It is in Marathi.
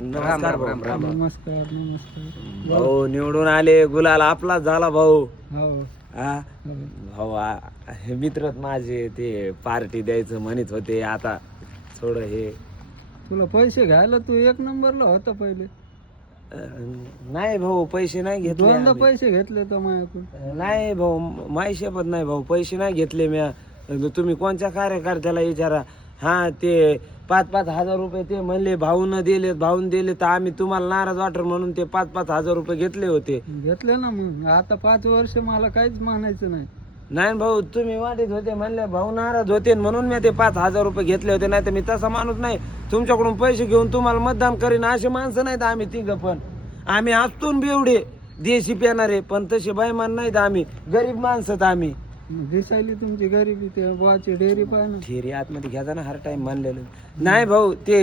नमस्कार भाऊ. नमस्कार नमस्कार. भाऊ निवडून आले, गुलाल आपलाच झाला भाऊ. हो हा हो. भाऊ हे मित्रच माझे ते पार्टी द्यायचं म्हणत होते, आता थोडं हे तुला पैसे घ्यायला तू एक नंबरला होता पहिले. नाही भाऊ, पैसे नाही घेतले दोनदा आम्ही. पैसे घेतले तर माझ्याकडून. नाही भाऊ, माझी शपथ नाही भाऊ, पैसे नाही घेतले म्या. तुम्ही कोणत्या कार्यकर्त्याला विचारा. हा ते 5-5 हजार रुपये ते म्हणले भाऊन दिले तर आम्ही तुम्हाला नाराज वाटर म्हणून ते 5-5 हजार रुपये घेतले होते. घेतले ना मग. आता 5 वर्ष मला काहीच मानायचं नाही. नाही भाऊ, तुम्ही वाटत होते म्हणले भाऊ नाराज होते म्हणून मी ते 5 हजार रुपये घेतले होते. नाही तर मी तसा माणूस नाही तुमच्याकडून पैसे घेऊन तुम्हाला मतदान करीन असे माणसं नाहीत आम्ही तिघं. पण आम्ही असतून बेवडे देशी पेणारे, पण तसे बैमान नाहीत आम्ही, गरीब माणसं आम्ही. दिसायली तुमची गरिबी. ते बुवाची डेअरी पाय ना. थेरी आतमध्ये घ्यायचा ना हर टाइम म्हणलेलं. नाही भाऊ ते